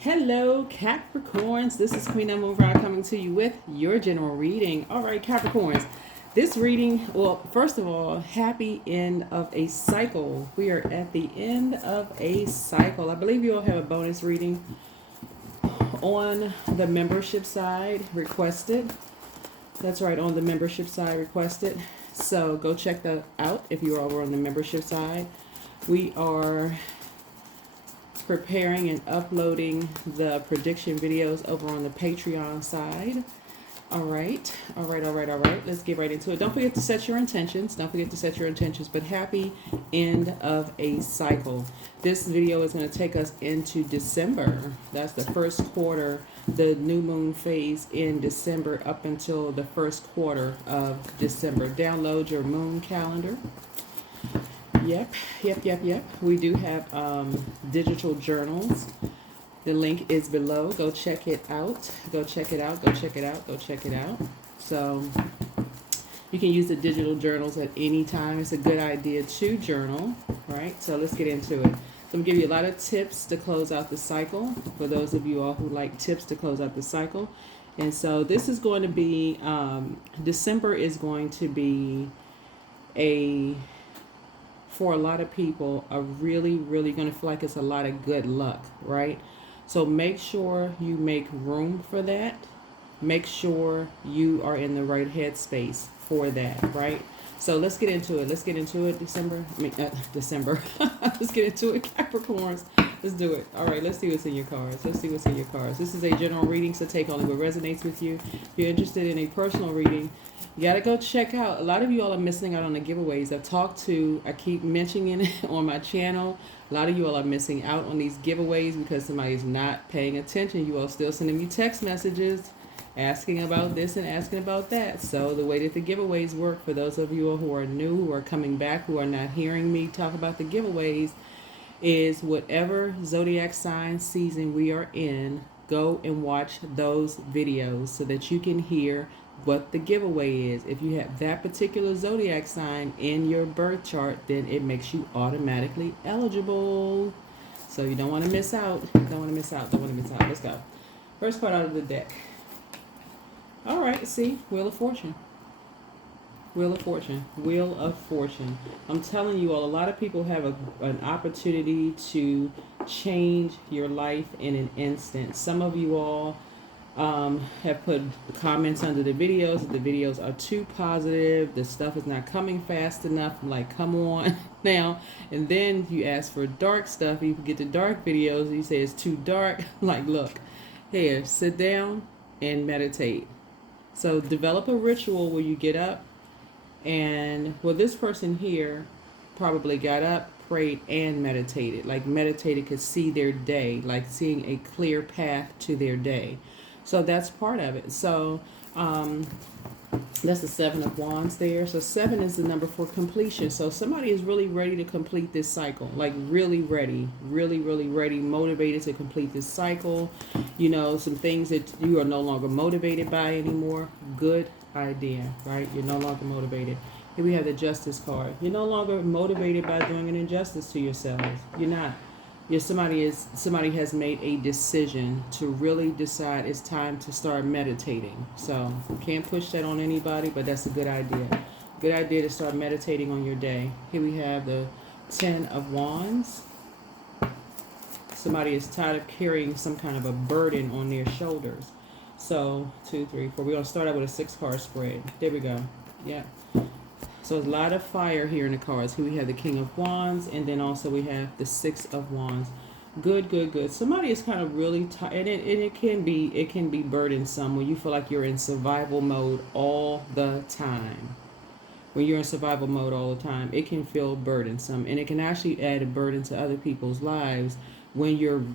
Hello, Capricorns. This is Queen Amun Ra coming to you with your general reading. All right, Capricorns. This reading, well, first of all, happy end of a cycle. We are at the end of a cycle. I believe you all have a bonus reading on the membership side requested. That's right, on the membership side requested. So go check that out if you're over on the membership side. We are preparing and uploading the prediction videos over on the Patreon side. All right. Let's get right into it. Don't forget to set your intentions. But happy end of a cycle. This video is going to take us into December. That's the first quarter, the new moon phase in December up until the first quarter of December. Download your moon calendar. Yep. We do have digital journals. The link is below. Go check it out. So you can use the digital journals at any time. It's a good idea to journal, right? So let's get into it. So I'm going to give you a lot of tips to close out the cycle for those of you all who like tips to close out the cycle. And so this is going to be, December is going to be for a lot of people, are really going to feel like it's a lot of good luck, right? So make sure you make room for that. Make sure you are in the right headspace for that, right? So let's get into it. December. Let's get into it, Capricorns. Let's do it. All right, let's see what's in your cards. This is a general reading, so take only what resonates with you. If you're interested in a personal reading, you got to go check out. A lot of you all are missing out on the giveaways. I keep mentioning it on my channel. A lot of you all are missing out on these giveaways because somebody's not paying attention. You all still sending me text messages asking about this and asking about that. So the way that the giveaways work, for those of you who are new, who are coming back, who are not hearing me talk about the giveaways, is whatever Zodiac Sign season we are in, go and watch those videos so that you can hear what the giveaway is. If you have that particular Zodiac sign in your birth chart, then it makes you automatically eligible. So you don't want to miss out. Let's go. First part out of the deck. All right, see, Wheel of Fortune. I'm telling you all, a lot of people have an opportunity to change your life in an instant. Some of you all have put comments under the videos. The videos are too positive. The stuff is not coming fast enough. I'm like, come on now. And then you ask for dark stuff. You get the dark videos. You say it's too dark. I'm like, look, here, sit down and meditate. So develop a ritual where you get up and, well, this person here probably got up, prayed, and meditated. Like meditated could see their day, like seeing a clear path to their day. So that's part of it. So that's the 7 of Wands there. So 7 is the number for completion. So somebody is really ready to complete this cycle. Like really ready, motivated to complete this cycle. You know, some things that you are no longer motivated by anymore. Good idea, right? You're no longer motivated. Here we have the Justice card. You're no longer motivated by doing an injustice to yourselves. You're not. Somebody has made a decision to really decide it's time to start meditating. So can't push that on anybody, but that's a good idea. Good idea to start meditating on your day. Here we have the 10 of Wands. Somebody is tired of carrying some kind of a burden on their shoulders. So 2, 3, 4. We're gonna start out with a 6-card spread. There we go. Yeah. So a lot of fire here in the cards. Here we have the King of Wands, and then also we have the 6 of Wands. Good. Somebody is kind of really tired, and it can be burdensome when you feel like you're in survival mode all the time. When you're in survival mode all the time, it can feel burdensome, and it can actually add a burden to other people's lives when you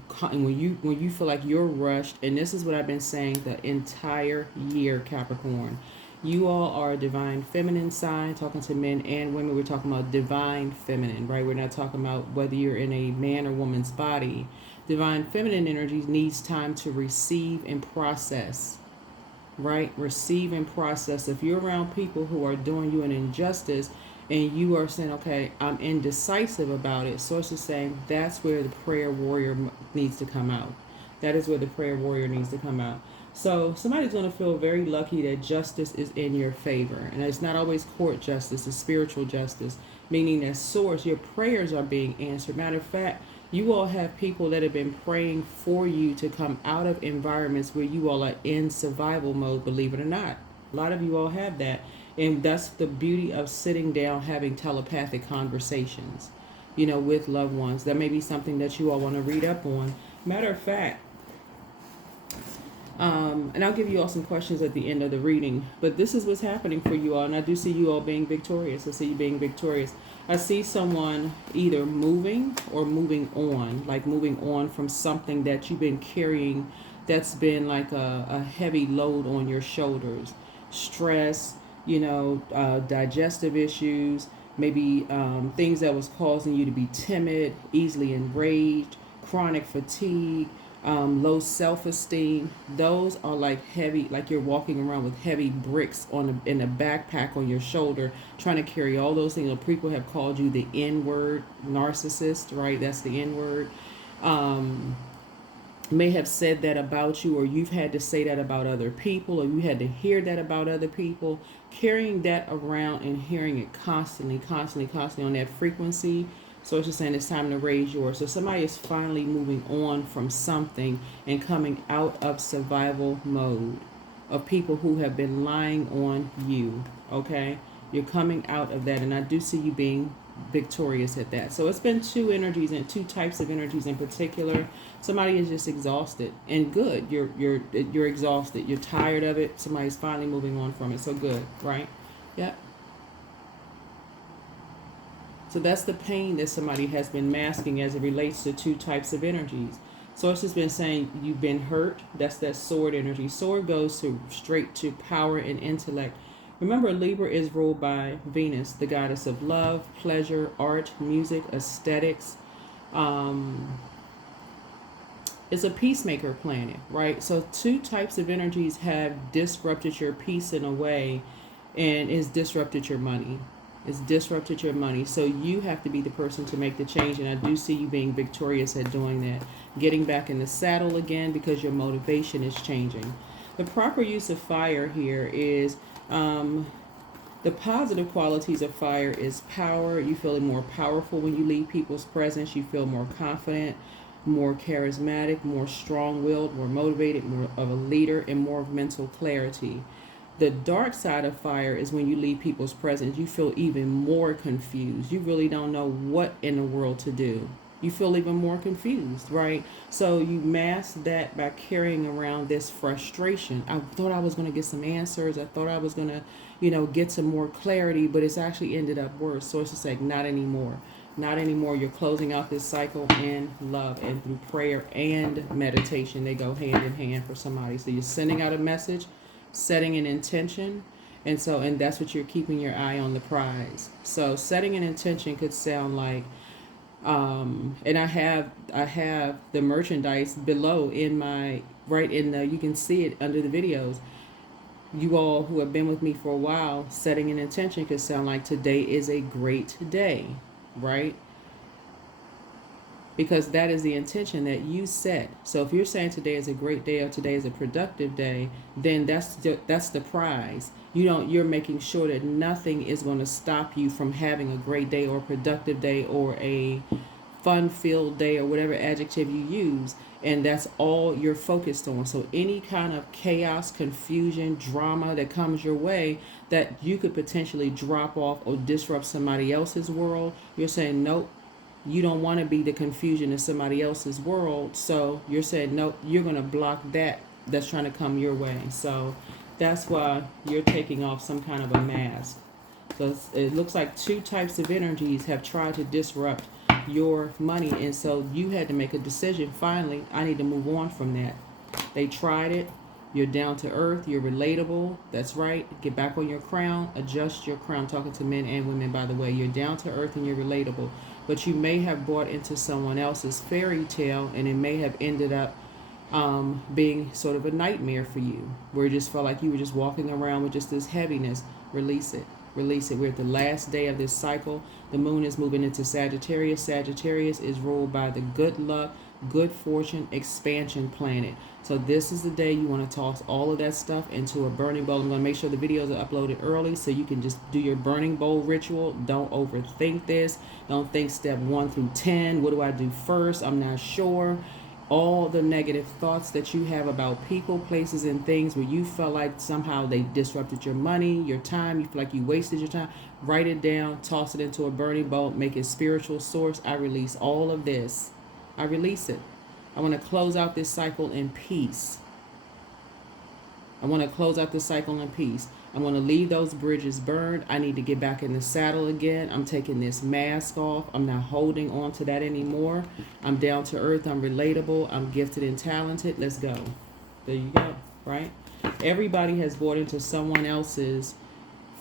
feel like you're rushed. And this is what I've been saying the entire year, Capricorn. You all are a divine feminine sign. Talking to men and women, we're talking about divine feminine, right? We're not talking about whether you're in a man or woman's body. Divine feminine energy needs time to receive and process, right? Receive and process. If you're around people who are doing you an injustice and you are saying, okay, I'm indecisive about it, source is saying that's where the prayer warrior needs to come out. That is where the prayer warrior needs to come out. So somebody's going to feel very lucky that justice is in your favor. And it's not always court justice, it's spiritual justice, meaning that source, your prayers are being answered. Matter of fact, you all have people that have been praying for you to come out of environments where you all are in survival mode, believe it or not. A lot of you all have that. And that's the beauty of sitting down, having telepathic conversations, with loved ones. That may be something that you all want to read up on. Matter of fact, and I'll give you all some questions at the end of the reading, but this is what's happening for you all, and I do see you all being victorious. I see you being victorious. I see someone either moving or moving on, like moving on from something that you've been carrying that's been like a heavy load on your shoulders. Stress, digestive issues, maybe things that was causing you to be timid, easily enraged, chronic fatigue, low self-esteem. Those are like heavy, like you're walking around with heavy bricks in a backpack on your shoulder, trying to carry all those things. People have called you the N-word narcissist, right? That's the N-word. May have said that about you, or you've had to say that about other people, or you had to hear that about other people. Carrying that around and hearing it constantly on that frequency. So it's just saying it's time to raise yours. So somebody is finally moving on from something and coming out of survival mode of people who have been lying on you. Okay? You're coming out of that, and I do see you being victorious at that. So it's been two energies and two types of energies in particular. Somebody is just exhausted, and good. You're exhausted. You're tired of it. Somebody's finally moving on from it. So good, right? Yep. So that's the pain that somebody has been masking as it relates to two types of energies. So it's just been saying you've been hurt. That's that sword energy. Sword goes straight to power and intellect. Remember, Libra is ruled by Venus, the goddess of love, pleasure, art, music, aesthetics. It's a peacemaker planet, right? So two types of energies have disrupted your peace in a way, and it's disrupted your money. It's disrupted your money. So you have to be the person to make the change, and I do see you being victorious at doing that. Getting back in the saddle again because your motivation is changing. The proper use of fire here is... the positive qualities of fire is power. You feel more powerful when you leave people's presence. You feel more confident, more charismatic, more strong-willed, more motivated, more of a leader, and more of mental clarity. The dark side of fire is when you leave people's presence, you feel even more confused. You really don't know what in the world to do. You feel even more confused, right? So you mask that by carrying around this frustration. I thought I was going to get some answers. I thought I was going to, get some more clarity, but it's actually ended up worse. So it's just like, not anymore. Not anymore. You're closing out this cycle in love, and through prayer and meditation. They go hand in hand for somebody. So you're sending out a message, setting an intention, and that's what you're keeping your eye on, the prize. So setting an intention could sound like, and I have the merchandise below you can see it under the videos. You all who have been with me for a while, setting an intention could sound like, today is a great day, right? Because that is the intention that you set. So if you're saying today is a great day or today is a productive day, then that's the prize. You're making sure that nothing is going to stop you from having a great day or productive day or a fun-filled day or whatever adjective you use. And that's all you're focused on. So any kind of chaos, confusion, drama that comes your way that you could potentially drop off or disrupt somebody else's world, you're saying, nope, you don't want to be the confusion in somebody else's world. So you're saying, nope, you're going to block that's trying to come your way. So that's why you're taking off some kind of a mask. So it looks like two types of energies have tried to disrupt your money, and so you had to make a decision. Finally, I need to move on from that. They tried it. You're down to earth. You're relatable. That's right. Get back on your crown. Adjust your crown. Talking to men and women, by the way. You're down to earth and you're relatable. But you may have bought into someone else's fairy tale, and it may have ended up being sort of a nightmare for you, where you just felt like you were just walking around with just this heaviness. Release it. Release it. We're at the last day of this cycle. The moon is moving into Sagittarius. Sagittarius is ruled by the good luck, good fortune, expansion planet. So this is the day you want to toss all of that stuff into a burning bowl. I'm going to make sure the videos are uploaded early so you can just do your burning bowl ritual. Don't overthink this. Don't think step 1 through 10. What do I do first? I'm not sure. All the negative thoughts that you have about people, places, and things where you felt like somehow they disrupted your money, your time, you feel like you wasted your time, write it down, toss it into a burning bowl, make it spiritual source. I release all of this. I release it. I want to close out this cycle in peace. I want to close out this cycle in peace. I want to leave those bridges burned. I need to get back in the saddle again. I'm taking this mask off. I'm not holding on to that anymore. I'm down to earth. I'm relatable. I'm gifted and talented. Let's go. There you go, right? Everybody has bought into someone else's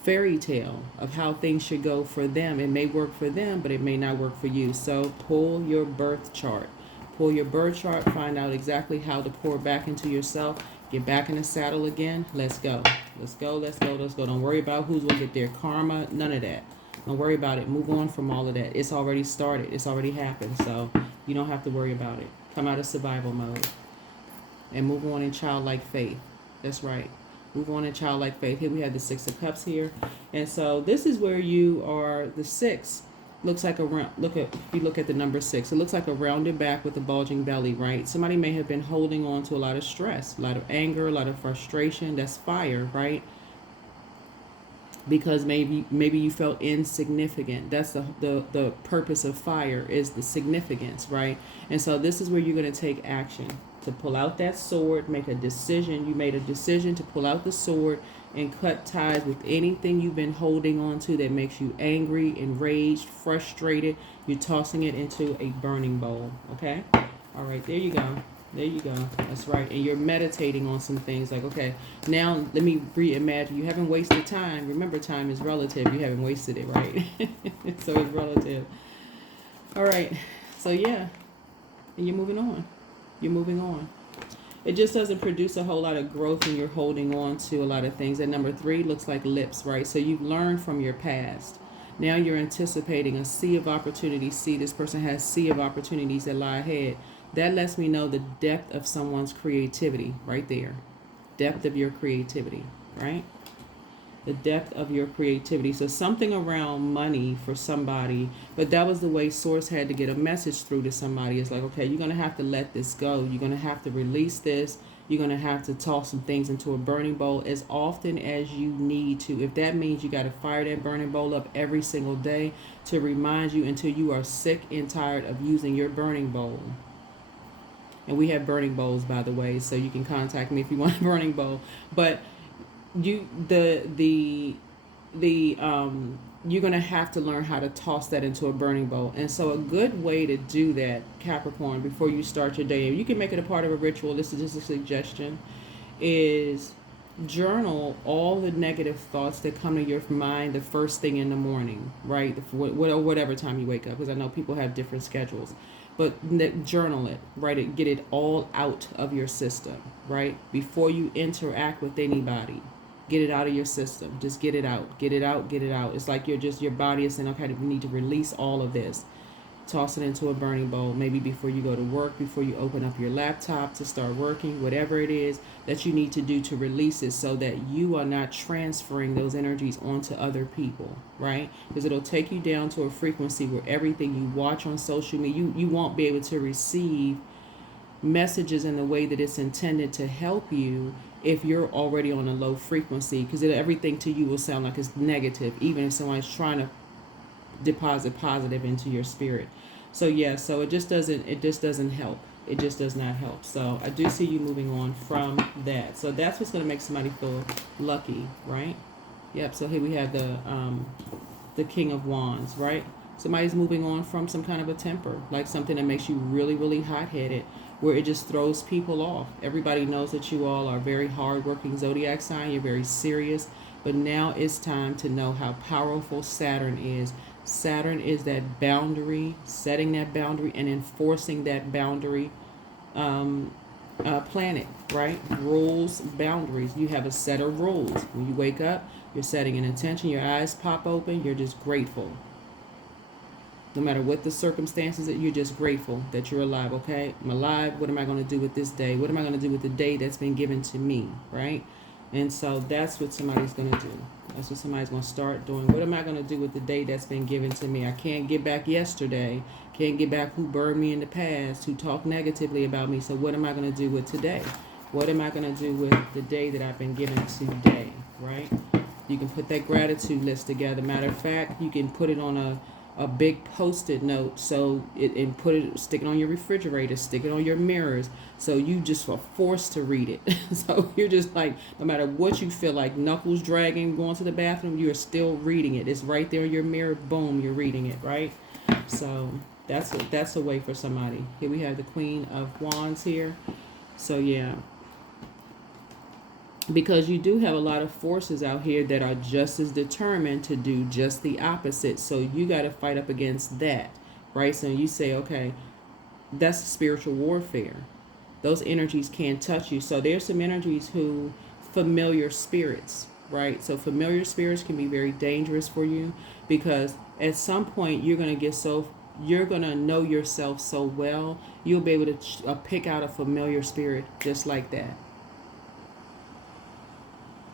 fairy tale of how things should go for them. It may work for them, but it may not work for you. So pull your birth chart. Pull your birth chart. Find out exactly how to pour back into yourself. Get back in the saddle again. Let's go. Let's go. Let's go. Let's go. Don't worry about who's going to get their karma. None of that. Don't worry about it. Move on from all of that. It's already started. It's already happened. So you don't have to worry about it. Come out of survival mode and move on in childlike faith. That's right. Move on in childlike faith. Here we have the 6 of Cups here. And so this is where you are. The 6 looks like a round. If you look at the number 6, it looks like a rounded back with a bulging belly, right? Somebody may have been holding on to a lot of stress, a lot of anger, a lot of frustration. That's fire, right? Because maybe you felt insignificant. That's the purpose of fire, is the significance, right? And so this is where you're going to take action to pull out that sword, make a decision. You made a decision to pull out the sword and cut ties with anything you've been holding on to that makes you angry, enraged, frustrated. You're tossing it into a burning bowl, okay? All right, there you go. There you go. That's right. And you're meditating on some things like, okay, now let me reimagine. You haven't wasted time. Remember, time is relative. You haven't wasted it, right? So it's relative. All right. So, yeah. And you're moving on. You're moving on. It just doesn't produce a whole lot of growth when you're holding on to a lot of things. And number 3 looks like lips, right? So you've learned from your past. Now you're anticipating a sea of opportunities. See, this person has sea of opportunities that lie ahead. That lets me know the depth of someone's creativity right there. Depth of your creativity, right? The depth of your creativity. So something around money for somebody, but that was the way Source had to get a message through to somebody. It's like, okay, you're going to have to let this go. You're going to have to release this. You're going to have to toss some things into a burning bowl as often as you need to. If that means you got to fire that burning bowl up every single day to remind you until you are sick and tired of using your burning bowl. And we have burning bowls, by the way, so you can contact me if you want a burning bowl. But you're gonna have to learn how to toss that into a burning bowl. And so a good way to do that, Capricorn, before you start your day, you can make it a part of a ritual. This is just a suggestion. Is journal all the negative thoughts that come to your mind the first thing in the morning, right? Whatever time you wake up, because I know people have different schedules. But journal it, write it, get it all out of your system, right? Before you interact with anybody, get it out of your system. Just get it out, get it out, get it out. It's like your body is saying, okay, we need to release all of this. Toss it into a burning bowl, maybe before you go to work, before you open up your laptop to start working, whatever it is that you need to do to release it so that you are not transferring those energies onto other people, right? Because it'll take you down to a frequency where everything you watch on social media, you won't be able to receive messages in the way that it's intended to help you if you're already on a low frequency, because everything to you will sound like it's negative, even if someone's trying to deposit positive into your spirit. So yeah, so it just doesn't help. It just does not help. So I do see you moving on from that. So that's what's going to make somebody feel lucky, right? Yep. So here we have the King of Wands, right? Somebody's moving on from some kind of a temper, like something that makes you really, really hot-headed, where it just throws people off. Everybody knows that you all are very hard-working Zodiac sign. You're very serious. But now it's time to know how powerful Saturn is. Saturn is that boundary, setting that boundary and enforcing that boundary planet, right? Rules, boundaries. You have a set of rules. When you wake up, you're setting an intention, your eyes pop open, you're just grateful. No matter what the circumstances, that you're just grateful that you're alive. Okay, I'm alive. What am I going to do with this day? What am I going to do with the day that's been given to me, right? And so that's what somebody's going to do. That's what somebody's going to start doing. What am I going to do with the day that's been given to me? I can't get back yesterday. Can't get back who burned me in the past, who talked negatively about me. So what am I going to do with today? What am I going to do with the day that I've been given today, right? You can put that gratitude list together. Matter of fact, you can put it on a big post-it note, and stick it on your refrigerator, stick it on your mirrors, so you just are forced to read it. So you're just like, no matter what you feel like, knuckles dragging, going to the bathroom, you're still reading it. It's right there in your mirror. Boom, you're reading it, right? So that's a way for somebody. Here we have the Queen of Wands here. So yeah, because you do have a lot of forces out here that are just as determined to do just the opposite. So you got to fight up against that, right? So you say, okay, that's spiritual warfare. Those energies can't touch you. So there's some energies who familiar spirits, right? So familiar spirits can be very dangerous for you, because at some point you're going to know yourself so well, you'll be able to pick out a familiar spirit just like that.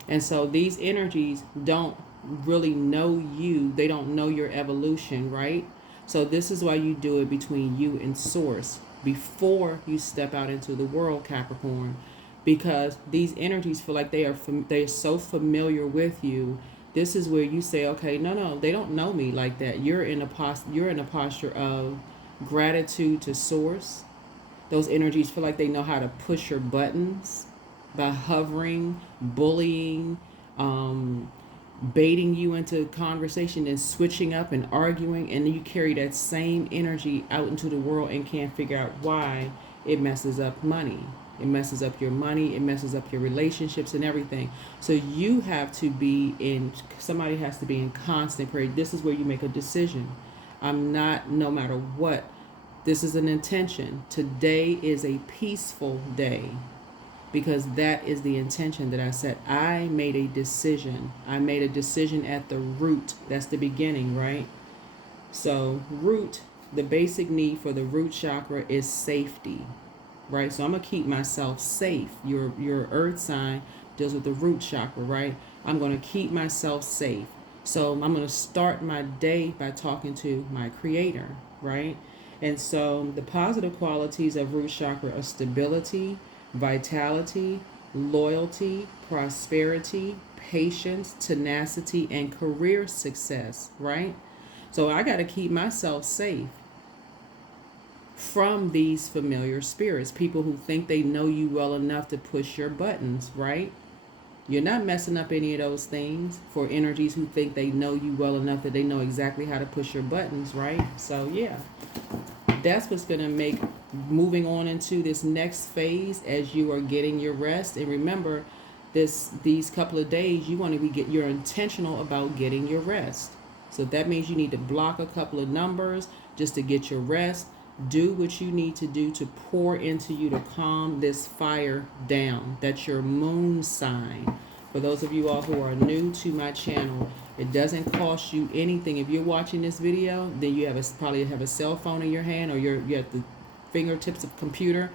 And so these energies don't really know you. They don't know your evolution, right? So this is why you do it between you and Source before you step out into the world, Capricorn, because these energies feel like they're so familiar with you. This is where you say, okay, no, they don't know me like that. You're in a posture of gratitude to Source. Those energies feel like they know how to push your buttons by hovering, bullying, baiting you into conversation and switching up and arguing, and you carry that same energy out into the world and can't figure out why. It messes up money. It messes up your money. It messes up your relationships and everything. So somebody has to be in constant prayer. This is where you make a decision. No matter what, this is an intention. Today is a peaceful day, because that is the intention that I set. I made a decision. I made a decision at the root. That's the beginning, right? So root, the basic need for the root chakra is safety, right? So I'm going to keep myself safe. Your earth sign deals with the root chakra, right? I'm going to keep myself safe. So I'm going to start my day by talking to my creator, right? And so the positive qualities of root chakra are stability, vitality, loyalty, prosperity, patience, tenacity, and career success, right? So I got to keep myself safe from these familiar spirits, people who think they know you well enough to push your buttons, right? You're not messing up any of those things for energies who think they know you well enough that they know exactly how to push your buttons, right? So yeah, that's what's going to make moving on into this next phase as you are getting your rest. And remember, these couple of days you're intentional about getting your rest. So that means you need to block a couple of numbers just to get your rest. Do what you need to do to pour into you to calm this fire down. That's your moon sign. For those of you all who are new to my channel, it doesn't cost you anything. If you're watching this video, then you probably have a cell phone in your hand, or you're at the fingertips of computer.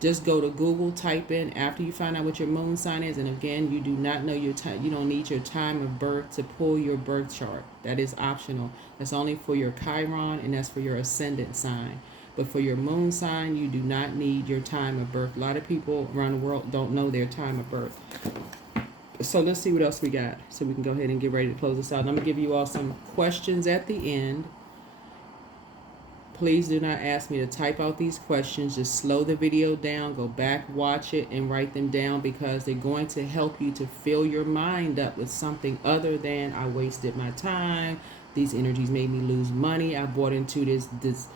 Just go to Google, type in after you find out what your moon sign is. And again, you do not know your time. You don't need your time of birth to pull your birth chart. That is optional. That's only for your Chiron, and that's for your ascendant sign. But for your moon sign, you do not need your time of birth. A lot of people around the world don't know their time of birth. So let's see what else we got, so we can go ahead and get ready to close this out. And I'm going to give you all some questions at the end. Please do not ask me to type out these questions. Just slow the video down, go back, watch it, and write them down, because they're going to help you to fill your mind up with something other than, I wasted my time, these energies made me lose money, I bought into this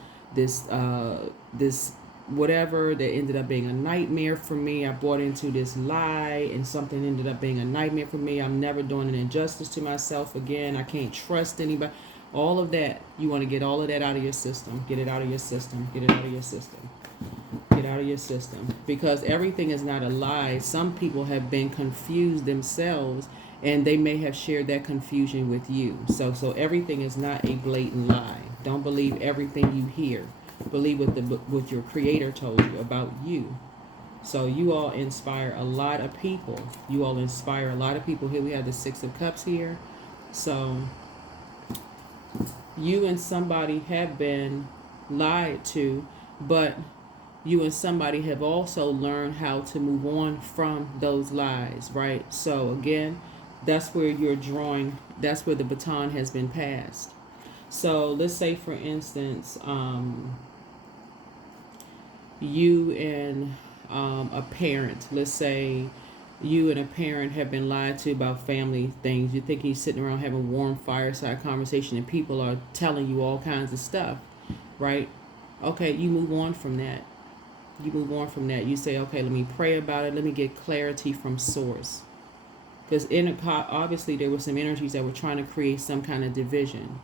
whatever that ended up being a nightmare for me. I bought into this lie and something ended up being a nightmare for me. I'm never doing an injustice to myself again. I can't trust anybody. All of that, you want to get all of that out of your system. Get it out of your system. Get it out of your system. Get out of your system. Because everything is not a lie. Some people have been confused themselves, and they may have shared that confusion with you. So everything is not a blatant lie. Don't believe everything you hear. Believe what your creator told you about you. So you all inspire a lot of people. You all inspire a lot of people. Here we have the Six of Cups here. So you and somebody have been lied to, but you and somebody have also learned how to move on from those lies, right? So again, that's where you're drawing, that's where the baton has been passed. So let's say, for instance, you and a parent, let's say you and a parent have been lied to about family things. You think he's sitting around having warm fireside conversation and people are telling you all kinds of stuff, right? Okay, you move on from that. You move on from that. You say, okay, let me pray about it. Let me get clarity from source. Because obviously there were some energies that were trying to create some kind of division,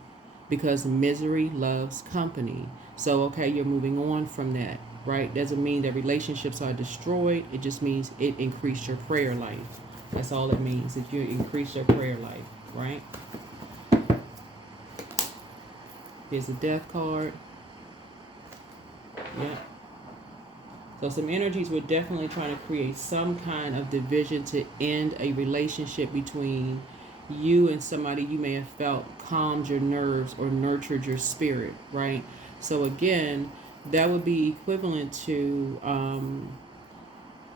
because misery loves company. So, okay, you're moving on from that, right? Doesn't mean that relationships are destroyed. It just means it increased your prayer life. That's all it means, that you increase your prayer life, right? Here's a death card. Yeah. So some energies were definitely trying to create some kind of division to end a relationship between you and somebody you may have felt calmed your nerves or nurtured your spirit, right? So again, that would be equivalent to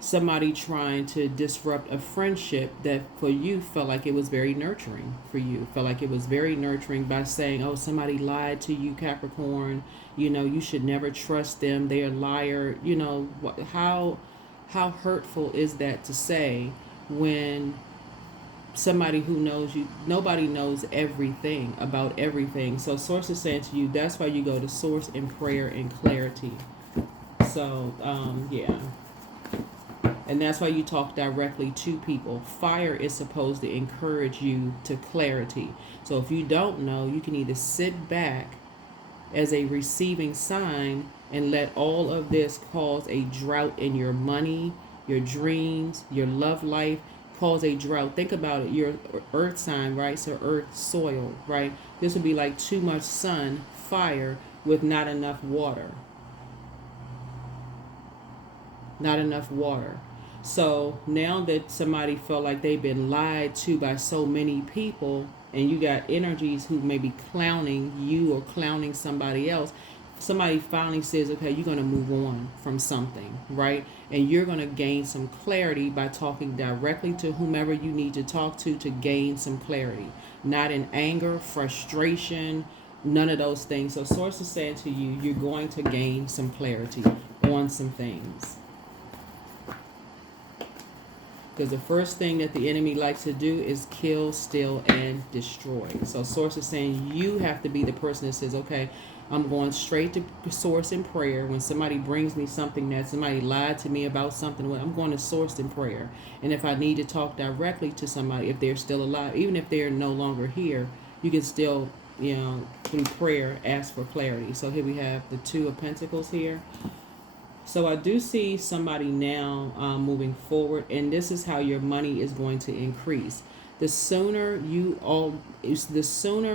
somebody trying to disrupt a friendship that for you felt like it was very nurturing for you. Felt like it was very nurturing by saying, oh, somebody lied to you, Capricorn. You know, you should never trust them. They're a liar. You know, how hurtful is that to say when somebody who knows you, nobody knows everything about everything. So source is saying to you, that's why you go to source in prayer and clarity. So, yeah. And that's why you talk directly to people. Fire is supposed to encourage you to clarity. So if you don't know, you can either sit back as a receiving sign and let all of this cause a drought in your money, your dreams, your love life, cause a drought. Think about it. Your earth sign, right? So earth, soil, right? This would be like too much sun, fire, with not enough water. Not enough water. So now that somebody felt like they've been lied to by so many people, and you got energies who may be clowning you or clowning somebody else, somebody finally says, okay, you're going to move on from something, right? And you're going to gain some clarity by talking directly to whomever you need to talk to gain some clarity. Not in anger, frustration, none of those things. So source is saying to you, you're going to gain some clarity on some things. Because the first thing that the enemy likes to do is kill, steal, and destroy. So source is saying you have to be the person that says, okay, I'm going straight to source in prayer. When somebody brings me something that somebody lied to me about something, I'm going to source in prayer. And if I need to talk directly to somebody, if they're still alive, even if they're no longer here, you can still, you know, through prayer, ask for clarity. So here we have the Two of Pentacles here. So I do see somebody now moving forward, and this is how your money is going to increase. The sooner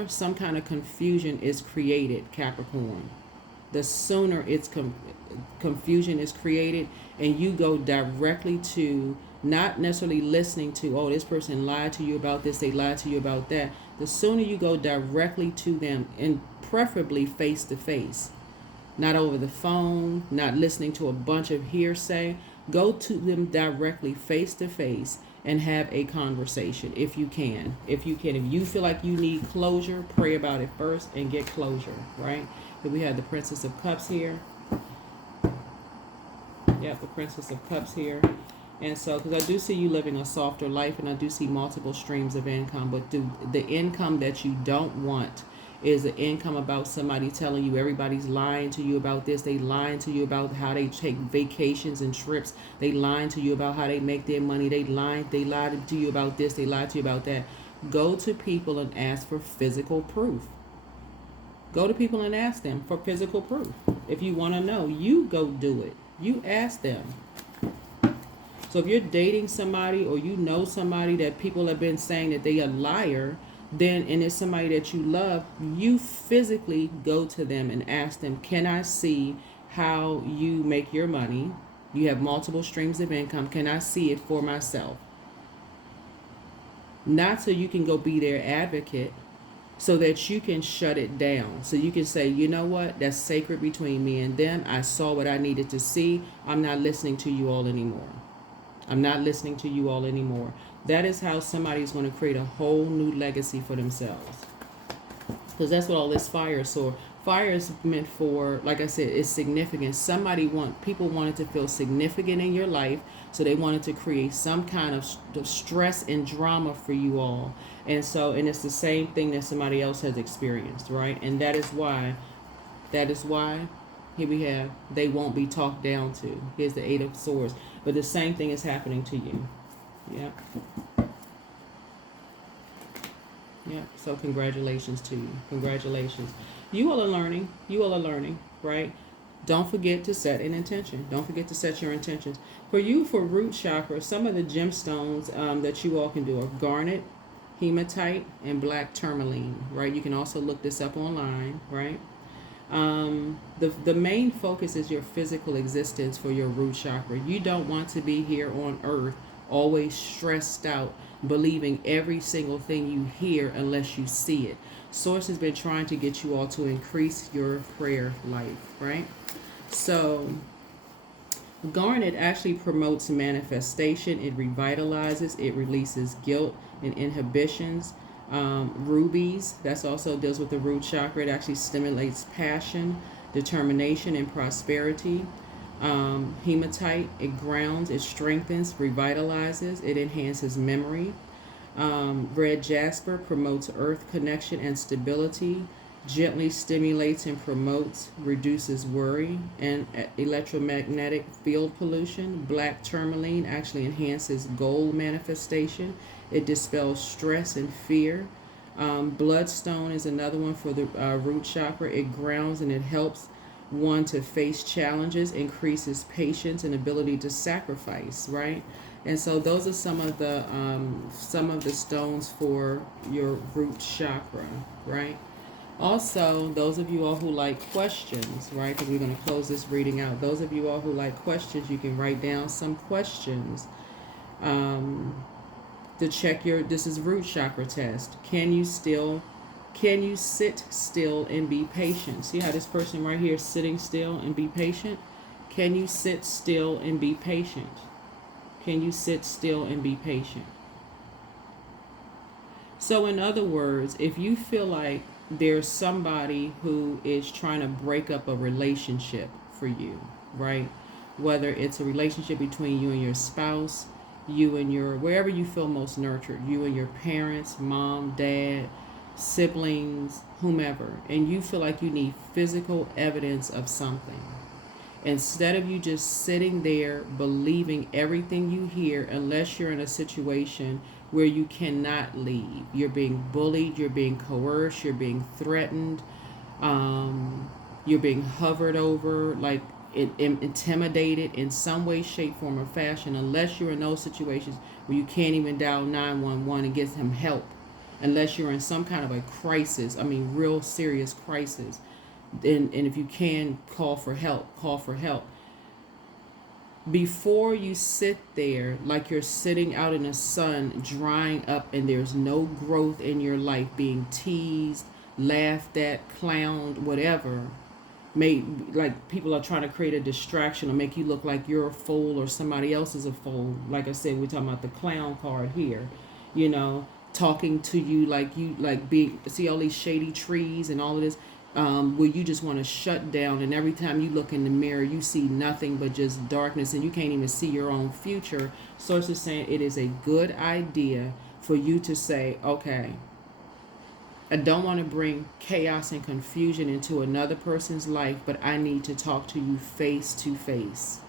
some kind of confusion is created, Capricorn. The sooner confusion is created, and you go directly to not necessarily listening to, oh, this person lied to you about this, they lied to you about that. The sooner you go directly to them, and preferably face to face. Not over the phone, not listening to a bunch of hearsay. Go to them directly, face to face, and have a conversation if you can. If you feel like you need closure, pray about it first and get closure, right? Then we have the Princess of Cups here. Yep, the Princess of Cups here. And so, because I do see you living a softer life, and I do see multiple streams of income, but the income that you don't want is an income about somebody telling you everybody's lying to you about this. They lying to you about how they take vacations and trips. They lying to you about how they make their money. They lied to you about this. They lied to you about that. Go to people and ask for physical proof. Go to people and ask them for physical proof. If you want to know, you go do it. You ask them. So if you're dating somebody or you know somebody that people have been saying that they are a liar, then, and it's somebody that you love, you physically go to them and ask them, can I see how you make your money? You have multiple streams of income. Can I see it for myself? Not so you can go be their advocate, so that you can shut it down. So you can say, you know what, that's sacred between me and them. I saw what I needed to see. I'm not listening to you all anymore. I'm not listening to you all anymore. That is how somebody's going to create a whole new legacy for themselves. Because that's what all this fire is for. Fire is meant for, like I said, it's significant. People wanted to feel significant in your life, so they wanted to create some kind of stress and drama for you all. And it's the same thing that somebody else has experienced, right? And that is why, here we have, they won't be talked down to. Here's the Eight of Swords. But the same thing is happening to you. Yeah. Yeah. So congratulations to you. Congratulations. You all are learning. Right? Don't forget to set an intention. Don't forget to set your intentions. For you, for root chakra, some of the gemstones that you all can do are garnet, hematite, and black tourmaline, right? You can also look this up online, right? The main focus is your physical existence for your root chakra. You don't want to be here on earth always stressed out, believing every single thing you hear unless you see it. Source has been trying to get you all to increase your prayer life, right? So garnet actually promotes manifestation. It revitalizes, it releases guilt and inhibitions. Rubies, that's also deals with the root chakra. It actually stimulates passion, determination, and prosperity. Hematite, it grounds, it strengthens, revitalizes, it enhances memory. Red jasper promotes earth connection and stability, gently stimulates and promotes, reduces worry and electromagnetic field pollution. Black tourmaline actually enhances goal manifestation. It dispels stress and fear. Bloodstone is another one for the root chakra. It grounds and it helps one to face challenges, increases patience and ability to sacrifice, right? And so those are some of the stones for your root chakra, right? Also, those of you all who like questions, right? Because we're going to close this reading out. Those of you all who like questions, you can write down some questions to check this is root chakra test. Can you sit still and be patient? See how this person right here is sitting still and be patient? Can you sit still and be patient? Can you sit still and be patient? So in other words, if you feel like there's somebody who is trying to break up a relationship for you, right? Whether it's a relationship between you and your spouse, you and wherever you feel most nurtured, you and your parents, mom, dad, siblings, whomever, and you feel like you need physical evidence of something. Instead of you just sitting there believing everything you hear, unless you're in a situation where you cannot leave. You're being bullied, you're being coerced, you're being threatened, you're being hovered over, like intimidated in some way, shape, form, or fashion, unless you're in those situations where you can't even dial 911 and get some help, unless you're in some kind of a crisis, real serious crisis. And if you can, call for help. Before you sit there like you're sitting out in the sun, drying up, and there's no growth in your life, being teased, laughed at, clowned, whatever, like people are trying to create a distraction or make you look like you're a fool or somebody else is a fool. Like I said, we're talking about the clown card here, talking to you see all these shady trees and all of this, where you just want to shut down, and every time you look in the mirror you see nothing but just darkness and you can't even see your own future. Source is saying it is a good idea for you to say, okay, I don't want to bring chaos and confusion into another person's life, but I need to talk to you face to face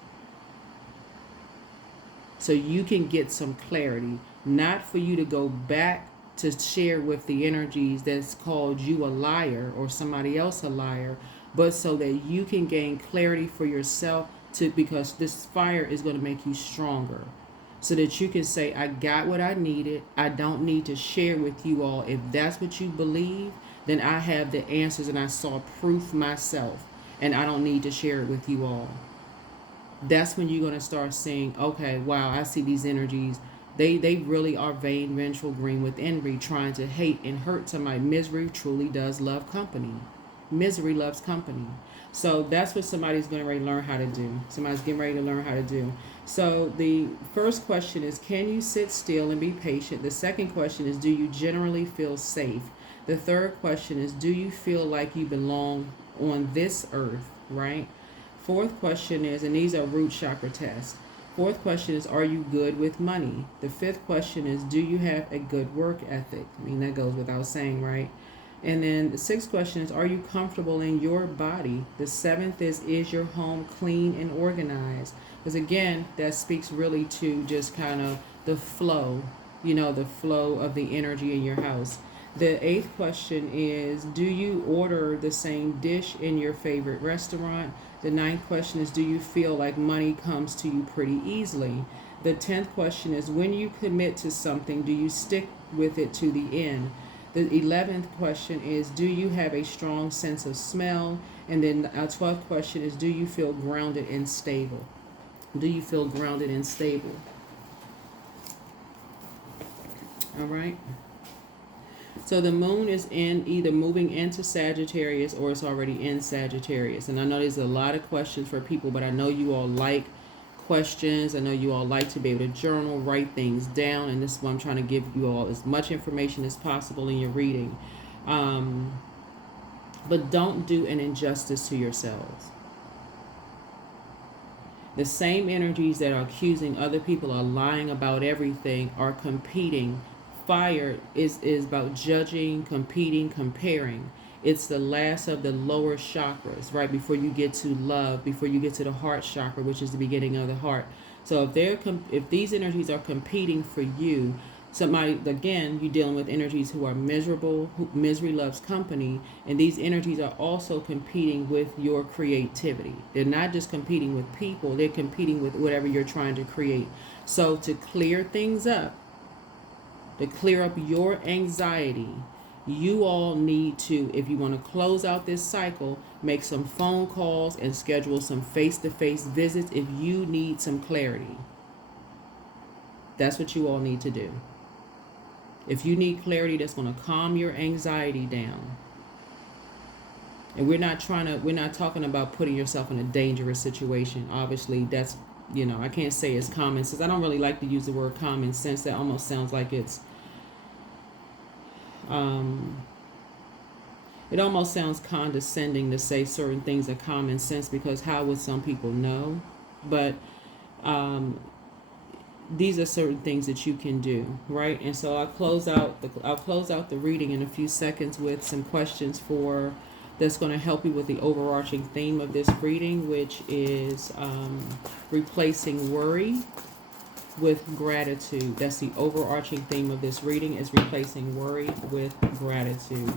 so you can get some clarity, not for you to go back to share with the energies that's called you a liar or somebody else a liar, but so that you can gain clarity for yourself, because this fire is going to make you stronger. so that you can say, I got what I needed. I don't need to share with you all. If that's what you believe, then I have the answers and I saw proof myself, and I don't need to share it with you all. That's when you're going to start saying, okay, wow, I see these energies. They really are vain, vengeful, green with envy, trying to hate and hurt somebody. Misery truly does love company. Misery loves company. So that's what somebody's going to learn how to do. Somebody's getting ready to learn how to do. So the first question is, can you sit still and be patient? The second question is, do you generally feel safe? The third question is, do you feel like you belong on this earth, right? Fourth question is, and these are root chakra tests. Fourth question is, are you good with money? The fifth question is, do you have a good work ethic? I mean, that goes without saying, right? And then the sixth question is, are you comfortable in your body? The seventh is your home clean and organized? Because again, that speaks really to just kind of the flow, the flow of the energy in your house. The eighth question is, do you order the same dish in your favorite restaurant? The ninth question is, do you feel like money comes to you pretty easily? The 10th question is, when you commit to something, do you stick with it to the end? The 11th question is, do you have a strong sense of smell? And then our 12th question is, do you feel grounded and stable? Do you feel grounded and stable? All right. So the moon is in either moving into Sagittarius or it's already in Sagittarius. And I know there's a lot of questions for people, but I know you all like questions. I know you all like to be able to journal, write things down. And this is why I'm trying to give you all as much information as possible in your reading. But don't do an injustice to yourselves. The same energies that are accusing other people are lying about everything are competing. Fire is about judging, competing, comparing. It's the last of the lower chakras, right? Before you get to love, before you get to the heart chakra, which is the beginning of the heart. So if these energies are competing for you, somebody, again, you're dealing with energies who are miserable, misery loves company, and these energies are also competing with your creativity. They're not just competing with people, they're competing with whatever you're trying to create. So to clear things up, to clear up your anxiety, you all need to, if you want to close out this cycle, make some phone calls and schedule some face-to-face visits if you need some clarity. That's what you all need to do. If you need clarity that's going to calm your anxiety down. And we're not talking about putting yourself in a dangerous situation. Obviously, that's, I can't say it's common sense. I don't really like to use the word common sense. That almost sounds like it almost sounds condescending to say certain things are common sense, because how would some people know? But these are certain things that you can do, right? And so I'll close out the reading in a few seconds with some questions that's going to help you with the overarching theme of this reading, which is replacing worry with gratitude. That's the overarching theme of this reading, is replacing worry with gratitude.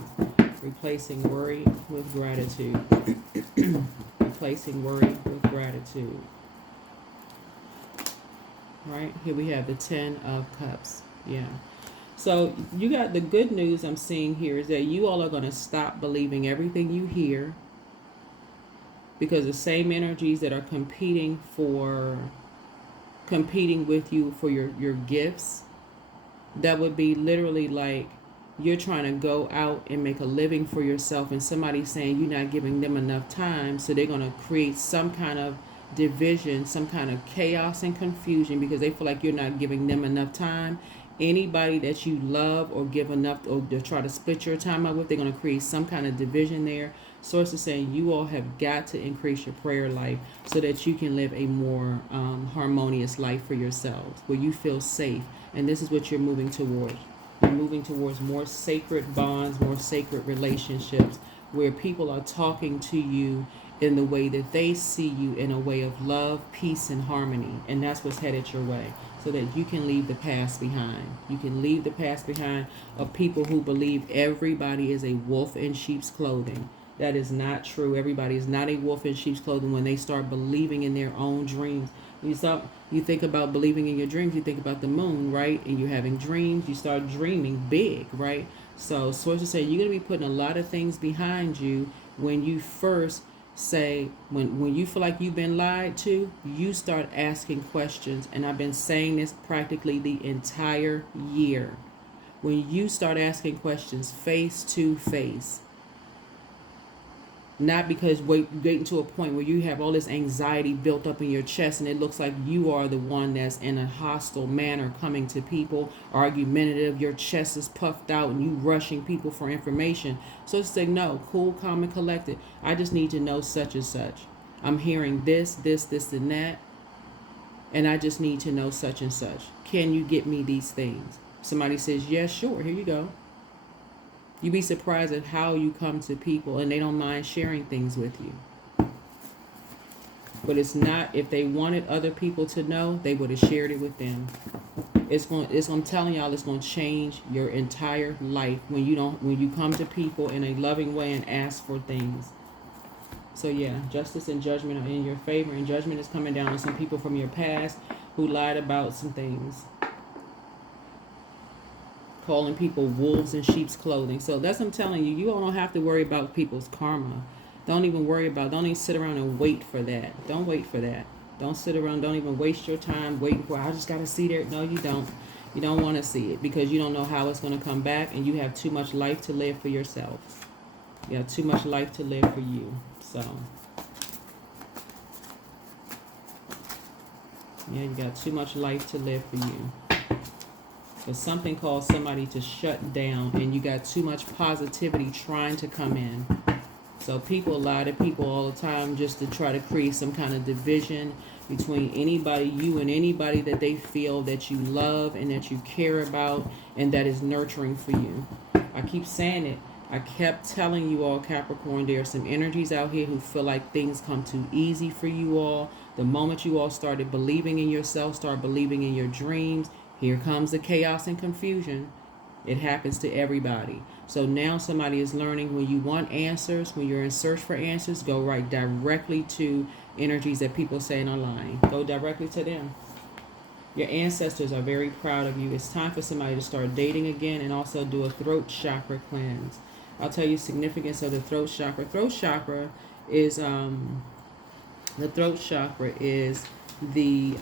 Replacing worry with gratitude. Replacing worry with gratitude. Right? Here we have the 10 of Cups. Yeah. So you got the good news I'm seeing here is that you all are going to stop believing everything you hear, because the same energies that are competing with you for your gifts, that would be literally like you're trying to go out and make a living for yourself, and somebody's saying you're not giving them enough time, so they're going to create some kind of division, some kind of chaos and confusion, because they feel like you're not giving them enough time. Anybody that you love or give enough, or to try to split your time up with, they're going to create some kind of division there. Source is saying you all have got to increase your prayer life so that you can live a more harmonious life for yourselves, where you feel safe. And this is what you're moving towards. You're moving towards more sacred bonds, more sacred relationships, where people are talking to you in the way that they see you, in a way of love, peace, and harmony. And that's what's headed your way, so that you can leave the past behind. You can leave the past behind of people who believe everybody is a wolf in sheep's clothing. That is not true. Everybody is not a wolf in sheep's clothing when they start believing in their own dreams. You think about believing in your dreams. You think about the moon, right? And you're having dreams. You start dreaming big, right? So sources say you're going to be putting a lot of things behind you when you first say, when you feel like you've been lied to, you start asking questions. And I've been saying this practically the entire year. When you start asking questions face to face, not because waiting to a point where you have all this anxiety built up in your chest and it looks like you are the one that's in a hostile manner coming to people, argumentative, your chest is puffed out and you rushing people for information. So it's like, no, cool, calm, and collected. I just need to know such and such. I'm hearing this, and that, and I just need to know such and such. Can you get me these things? Somebody says, yes, sure, here you go. You'd be surprised at how you come to people and they don't mind sharing things with you. But it's not, if they wanted other people to know, they would have shared it with them. I'm telling y'all, it's going to change your entire life when you come to people in a loving way and ask for things. So yeah, justice and judgment are in your favor, and judgment is coming down on some people from your past who lied about some things. Calling people wolves in sheep's clothing. So that's what I'm telling you. You all don't have to worry about people's karma. Don't even sit around and wait for that. Don't wait for that. Don't sit around. Don't even waste your time waiting for, I just got to see there. No, you don't. You don't want to see it because you don't know how it's going to come back, and you have too much life to live for yourself. You have too much life to live for you. So, yeah, you got too much life to live for you. There's something called somebody to shut down, and you got too much positivity trying to come in. So people lie to people all the time just to try to create some kind of division between you and anybody that they feel that you love and that you care about and that is nurturing for you. I keep saying it. I kept telling you all, Capricorn, there are some energies out here who feel like things come too easy for you all. The moment you all started believing in yourself, start believing in your dreams, here comes the chaos and confusion. It happens to everybody. So now somebody is learning, when you want answers, when you're in search for answers, go right directly to energies that people saying are lying. Go directly to them. Your ancestors are very proud of you. It's time for somebody to start dating again and also do a throat chakra cleanse. I'll tell you significance of the throat chakra. Throat chakra is the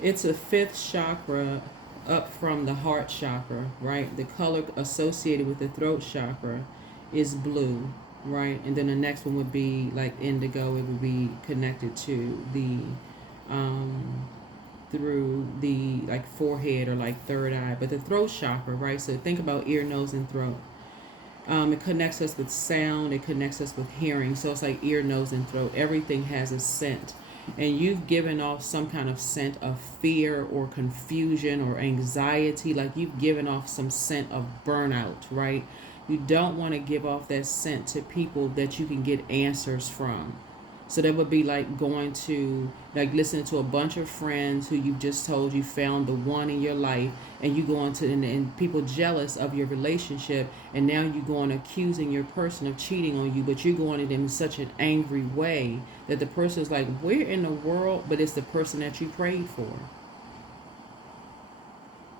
it's a fifth chakra up from the heart chakra, right? The color associated with the throat chakra is blue, right? And then the next one would be like indigo. It would be connected to the through the like forehead or like third eye. But the throat chakra, right? So think about ear, nose, and throat. It connects us with sound. It connects us with hearing. So it's like ear, nose, and throat. Everything has a scent. And you've given off some kind of scent of fear or confusion or anxiety, like you've given off some scent of burnout, right? You don't want to give off that scent to people that you can get answers from. So that would be like going to, like listening to a bunch of friends who you've just told you found the one in your life, and you go on to, and people jealous of your relationship, and now you go on accusing your person of cheating on you, but you're going at them in such an angry way that the person is like, where in the world? But it's the person that you prayed for.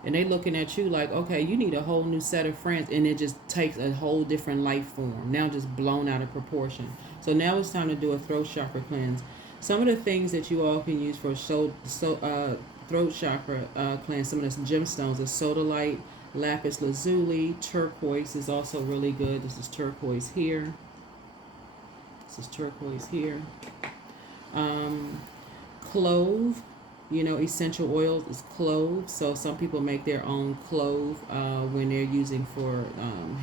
And they looking at you like, okay, you need a whole new set of friends, and it just takes a whole different life form, now just blown out of proportion. So now it's time to do a throat chakra cleanse. Some of the things that you all can use for throat chakra cleanse, some of the gemstones, are sodalite, lapis lazuli, turquoise is also really good. This is turquoise here. This is turquoise here. Clove. You know, essential oils is clove. So some people make their own clove when they're using for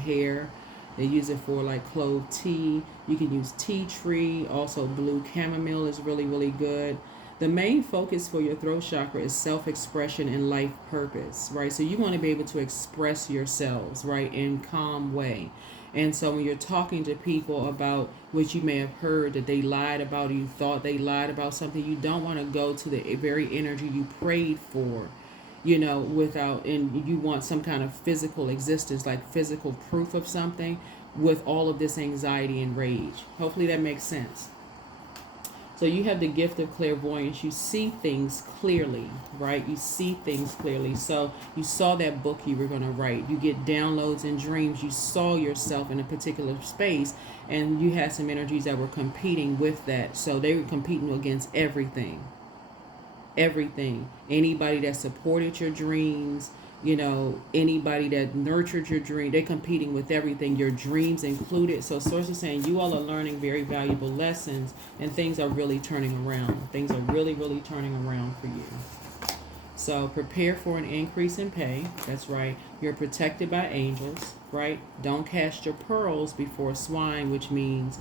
hair. They use it for like clove tea. You can use tea tree. Also blue chamomile is really, really good. The main focus for your throat chakra is self-expression and life purpose, right? So you want to be able to express yourselves, right, in a calm way. And so when you're talking to people about what you may have heard that they lied about, or you thought they lied about something, you don't want to go to the very energy you prayed for, you know, and you want some kind of physical existence, like physical proof of something. with all of this anxiety and rage. Hopefully that makes sense. So you have the gift of clairvoyance. You see things clearly, right? You see things clearly. So you saw that book you were going to write. You get downloads and dreams. You saw yourself in a particular space, and you had some energies that were competing with that. So they were competing against everything. Everything. Anybody that supported your dreams, you know, anybody that nurtured your dream, they're competing with everything, your dreams included. So source is saying you all are learning very valuable lessons, and things are really turning around. Things are really, really turning around for you. So prepare for an increase in pay. That's right. You're protected by angels, right? Don't cast your pearls before swine, which means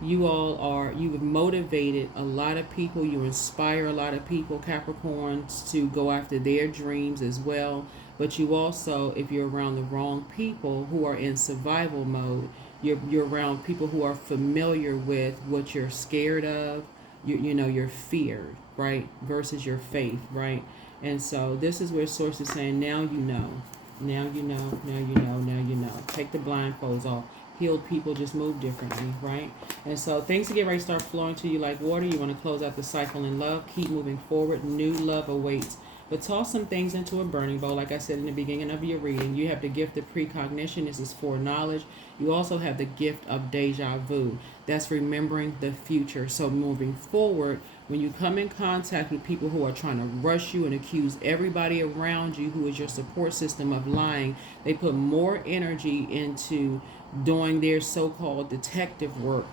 you've motivated a lot of people. You inspire a lot of people, Capricorns, to go after their dreams as well. But you also, if you're around the wrong people who are in survival mode, you're around people who are familiar with what you're scared of, you're feared, right? Versus your faith, right? And so this is where source is saying, now you know. Now you know, now you know, now you know. Take the blindfolds off. Healed people just move differently, right? And so things to get ready to start flowing to you like water. You want to close out the cycle in love. Keep moving forward. New love awaits. But toss some things into a burning bowl. Like I said in the beginning of your reading, you have the gift of precognition. This is foreknowledge. You also have the gift of deja vu. That's remembering the future. So moving forward, when you come in contact with people who are trying to rush you and accuse everybody around you who is your support system of lying, they put more energy into doing their so-called detective work,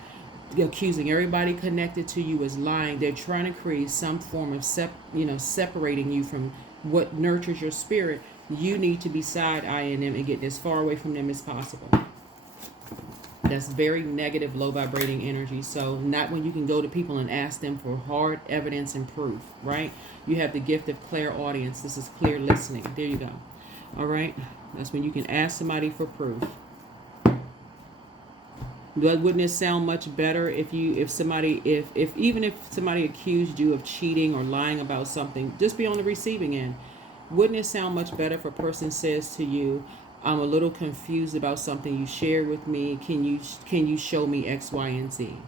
accusing everybody connected to you as lying. They're trying to create some form of separating you from what nurtures your spirit. You need to be side-eyeing them and get as far away from them as possible. That's very negative, low vibrating energy. So not when you can go to people and ask them for hard evidence and proof, right? You have the gift of clairaudience. This is clear listening. There you go. All right. That's when you can ask somebody for proof. Wouldn't it sound much better if somebody accused you of cheating or lying about something, just be on the receiving end? Wouldn't it sound much better if a person says to you, I'm a little confused about something you shared with me. Can you show me X, Y, and Z?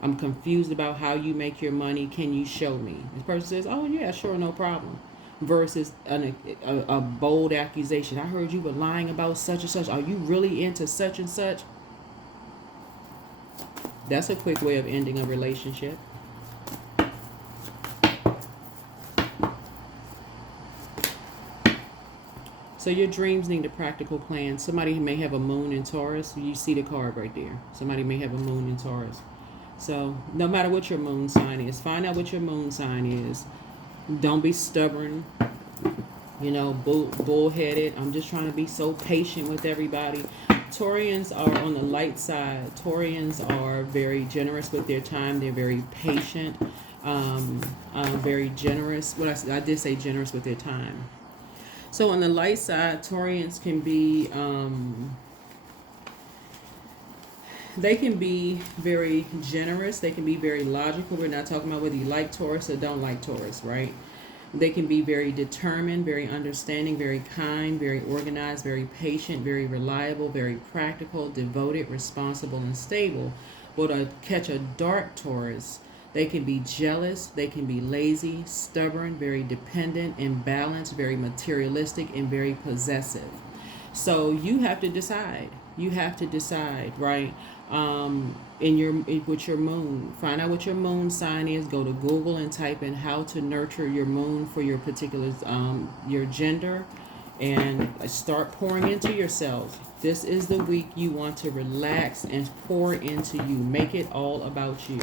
I'm confused about how you make your money. Can you show me? This person says, oh yeah, sure, no problem. Versus a bold accusation. I heard you were lying about such and such. Are you really into such and such? That's a quick way of ending a relationship. So your dreams need a practical plan. Somebody may have a moon in Taurus. You see the card right there. Somebody may have a moon in Taurus. So no matter what your moon sign is, find out what your moon sign is. Don't be stubborn, bullheaded. I'm just trying to be so patient with everybody. Taurians are on the light side. Taurians are very generous with their time. They're very patient, very generous. I did say generous with their time. So on the light side, Taurians can be, they can be very generous. They can be very logical. We're not talking about whether you like Taurus or don't like Taurus, right? They can be very determined, very understanding, very kind, very organized, very patient, very reliable, very practical, devoted, responsible, and stable. But to catch a dark Taurus, they can be jealous, they can be lazy, stubborn, very dependent, imbalanced, very materialistic, and very possessive. So you have to decide. You have to decide, right? With your moon, find out what your moon sign is. Go to Google and type in how to nurture your moon for your particular your gender, and start pouring into yourselves. This is the week you want to relax and pour into you. Make it all about you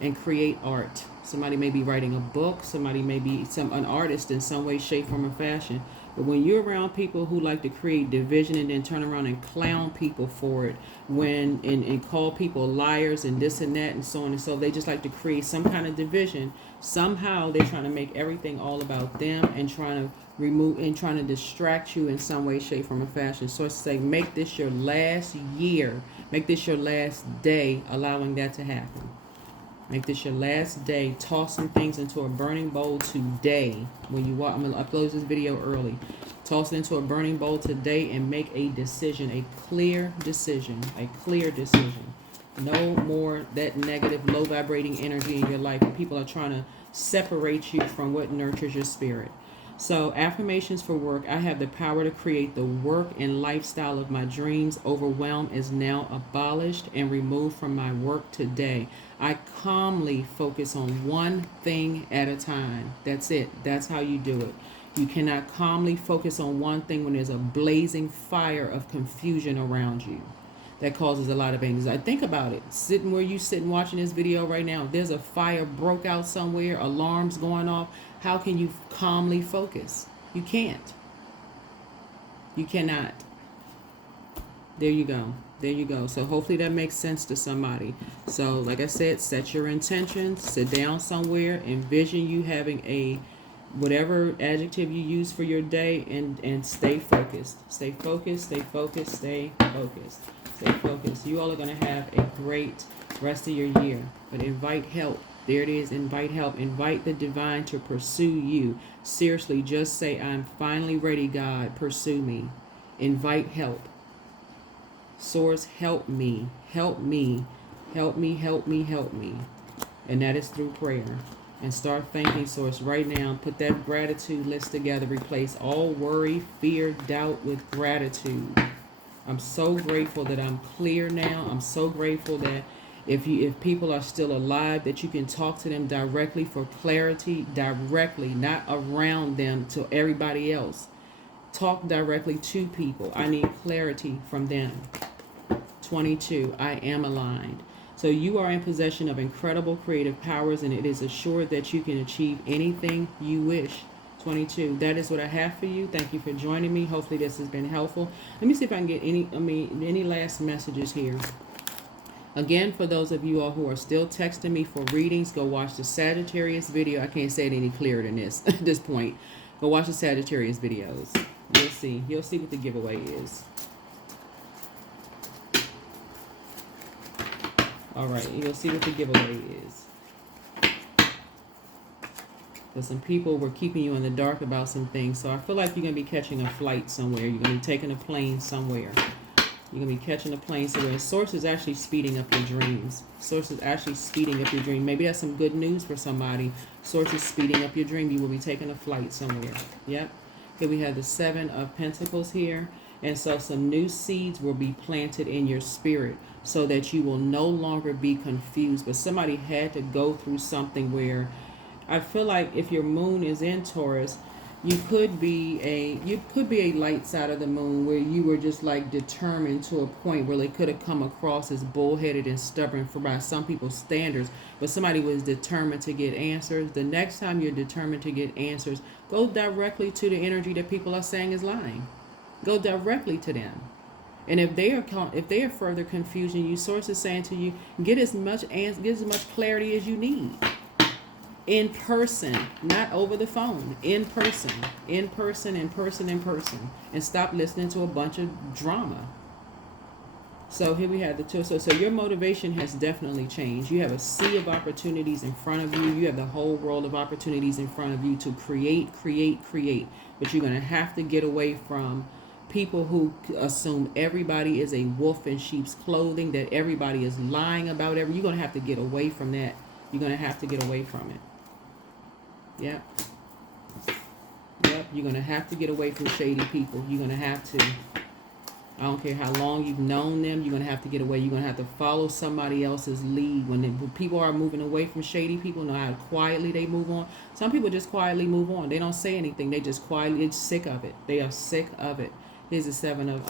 and create art. Somebody may be writing a book. Somebody may be an artist in some way, shape, form, or fashion. But when you're around people who like to create division and then turn around and clown people for it, and call people liars and this and that and so on and so, they just like to create some kind of division. Somehow they're trying to make everything all about them and trying to distract you in some way, shape, form, or fashion. So it's say, make this your last year, make this your last day allowing that to happen. Make this your last day. Toss some things into a burning bowl today. When you walk, I'm going to upload this video early. Toss it into a burning bowl today and make a decision, a clear decision, a clear decision. No more that negative, low vibrating energy in your life. People are trying to separate you from what nurtures your spirit. So, affirmations for work. I have the power to create the work and lifestyle of my dreams. Overwhelm is now abolished and removed from my work today. I calmly focus on one thing at a time. That's it. That's how you do it. You cannot calmly focus on one thing when there's a blazing fire of confusion around you. That causes a lot of anxiety. Think about it. Sitting where you sitting watching this video right now, there's a fire broke out somewhere, alarms going off. How can you calmly focus? You can't. You cannot. There you go. There you go. So hopefully that makes sense to somebody. So like I said, set your intentions, sit down somewhere, envision you having a whatever adjective you use for your day, and stay focused. Stay focused, stay focused, stay focused. Stay focused. You all are going to have a great rest of your year. But invite help. There it is. Invite help. Invite the divine to pursue you. Seriously, just say, I'm finally ready, God. Pursue me. Invite help. Source, help me. Help me. Help me, help me, help me. And that is through prayer. And start thanking Source right now. Put that gratitude list together. Replace all worry, fear, doubt with gratitude. I'm so grateful that I'm clear now. I'm so grateful that if people are still alive, that you can talk to them directly for clarity, directly, not around them to everybody else. Talk directly to people. I need clarity from them. 22, I am aligned. So you are in possession of incredible creative powers, and it is assured that you can achieve anything you wish. 22. That is what I have for you. Thank you for joining me. Hopefully this has been helpful. Let me see if I can get any last messages here. Again, for those of you all who are still texting me for readings, go watch the Sagittarius video. I can't say it any clearer than this at this point. Go watch the Sagittarius videos. You'll see. You'll see what the giveaway is. All right. You'll see what the giveaway is. Some people were keeping you in the dark about some things. So I feel like you're going to be catching a flight somewhere. You're going to be taking a plane somewhere. You're going to be catching a plane somewhere. Source is actually speeding up your dreams. Source is actually speeding up your dream. Maybe that's some good news for somebody. Source is speeding up your dream. You will be taking a flight somewhere. Yep. Here we have the 7 of Pentacles here. And so some new seeds will be planted in your spirit so that you will no longer be confused. But somebody had to go through something where I feel like if your moon is in Taurus, you could be a light side of the moon where you were just like determined to a point where they could have come across as bullheaded and stubborn for by some people's standards, but somebody was determined to get answers. The next time you're determined to get answers, go directly to the energy that people are saying is lying. Go directly to them. And if they are further confusion, you Source is saying to you, get as much clarity as you need. In person, not over the phone. In person. And stop listening to a bunch of drama. So here we have the 2. So your motivation has definitely changed. You have a sea of opportunities in front of you. You have the whole world of opportunities in front of you to create. But you're going to have to get away from people who assume everybody is a wolf in sheep's clothing, that everybody is lying about everything. You're going to have to get away from that. You're going to have to get away from it. Yep. You're going to have to get away from shady people. You're going to have to. I don't care how long you've known them. You're going to have to get away. You're going to have to follow somebody else's lead. When people are moving away from shady people, know how quietly they move on. Some people just quietly move on. They don't say anything. They just quietly, they're sick of it. They are sick of it. Here's the 7 of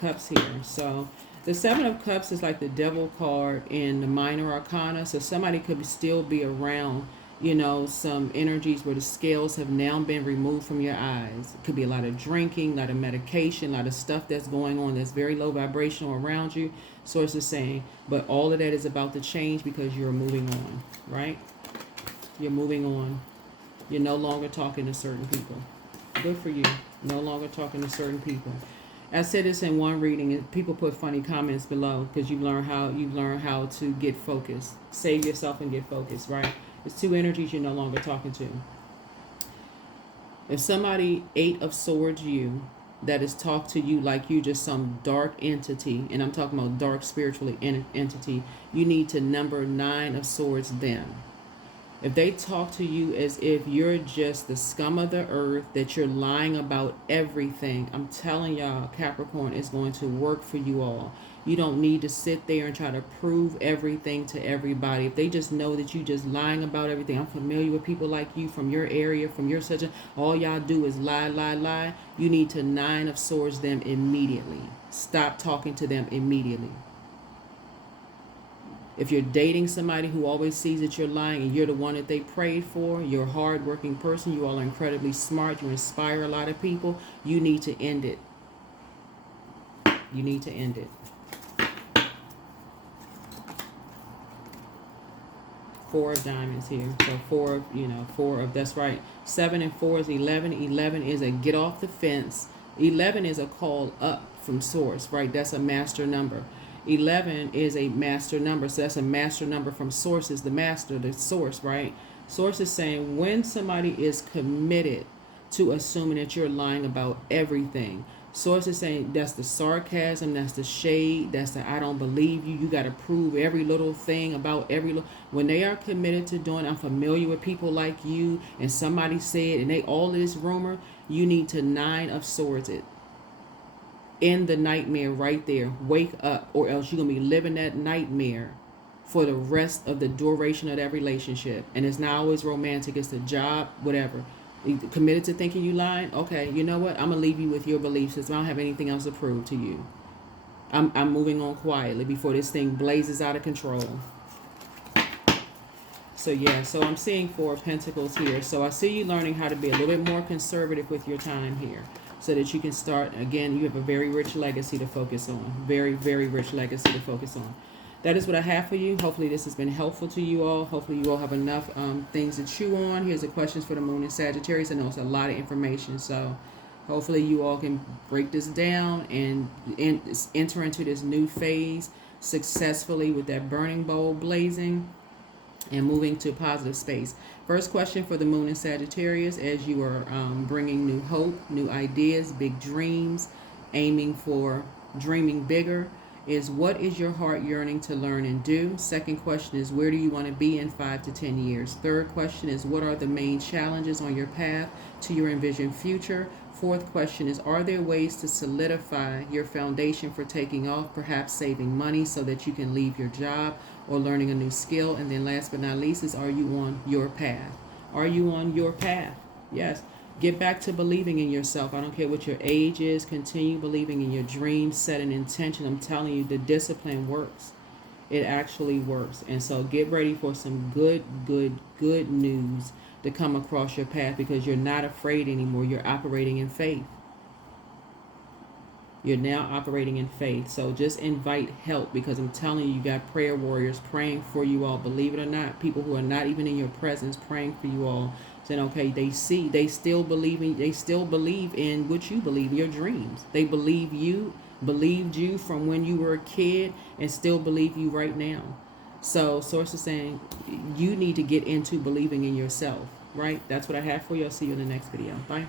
Cups here. So the 7 of Cups is like the Devil card in the Minor Arcana. So somebody could still be around, some energies where the scales have now been removed from your eyes. It could be a lot of drinking, a lot of medication, a lot of stuff that's going on that's very low vibrational around you. Source is saying, but all of that is about to change because you're moving on, right? You're moving on. You're no longer talking to certain people. Good for you. No longer talking to certain people. I said this in one reading, and people put funny comments below because you learn how to get focused, save yourself and get focused. Right? It's two energies you're no longer talking to. If somebody 8 of Swords you, that is talk to you like you just some dark entity, and I'm talking about dark spiritually entity, you need to number 9 of Swords them. If they talk to you as if you're just the scum of the earth, that you're lying about everything, I'm telling y'all, Capricorn, is going to work for you all. You don't need to sit there and try to prove everything to everybody. If they just know that you just lying about everything, I'm familiar with people like you from your area, from your such a, all y'all do is lie, lie, lie. You need to 9 of Swords them immediately. Stop talking to them immediately. If you're dating somebody who always sees that you're lying and you're the one that they prayed for, you're a hard-working person, you all are incredibly smart, you inspire a lot of people, you need to end it. You need to end it. 4 of Diamonds here. So 4 of, that's right. 7 and 4 is 11. 11 is a get off the fence. 11 is a call up from source, right? That's a master number. 11 is a master number, so that's a master number from source, is the master, the source, right? Source is saying when somebody is committed to assuming that you're lying about everything, source is saying that's the sarcasm, that's the shade, that's the I don't believe you, you got to prove every little thing about when they are committed to doing, I'm familiar with people like you, and somebody said, and they all this rumor, you need to 9 of Swords it. In the nightmare right there. Wake up, or else you're going to be living that nightmare for the rest of the duration of that relationship. And it's not always romantic. It's the job, whatever. You committed to thinking you lying? Okay, you know what? I'm going to leave you with your beliefs since I don't have anything else to prove to you. I'm moving on quietly before this thing blazes out of control. So yeah, so I'm seeing 4 of Pentacles here. So I see you learning how to be a little bit more conservative with your time here, so that you can start, again, you have a very rich legacy to focus on. Very, very rich legacy to focus on. That is what I have for you. Hopefully this has been helpful to you all. Hopefully you all have enough things to chew on. Here's the questions for the Moon in Sagittarius. I know it's a lot of information, so hopefully you all can break this down and enter into this new phase successfully with that burning bowl blazing and moving to positive space. First question for the Moon in Sagittarius, as you are bringing new hope, new ideas, big dreams, aiming for dreaming bigger, is what is your heart yearning to learn and do? Second question is, where do you want to be in 5 to 10 years? Third question is, what are the main challenges on your path to your envisioned future? Fourth question is, are there ways to solidify your foundation for taking off, perhaps saving money so that you can leave your job or learning a new skill? And then last but not least is, are you on your path? Are you on your path? Yes. Get back to believing in yourself. I don't care what your age is. Continue believing in your dreams. Set an intention. I'm telling you, the discipline works. It actually works. And so get ready for some good news to come across your path, because you're not afraid anymore. You're operating in faith. You're now operating in faith. So just invite help, because I'm telling you, you got prayer warriors praying for you all. Believe it or not, people who are not even in your presence praying for you all. Saying, okay, they still believe in what you believe, your dreams. They believed you from when you were a kid, and still believe you right now. So source is saying you need to get into believing in yourself, right? That's what I have for you. I'll see you in the next video. Bye.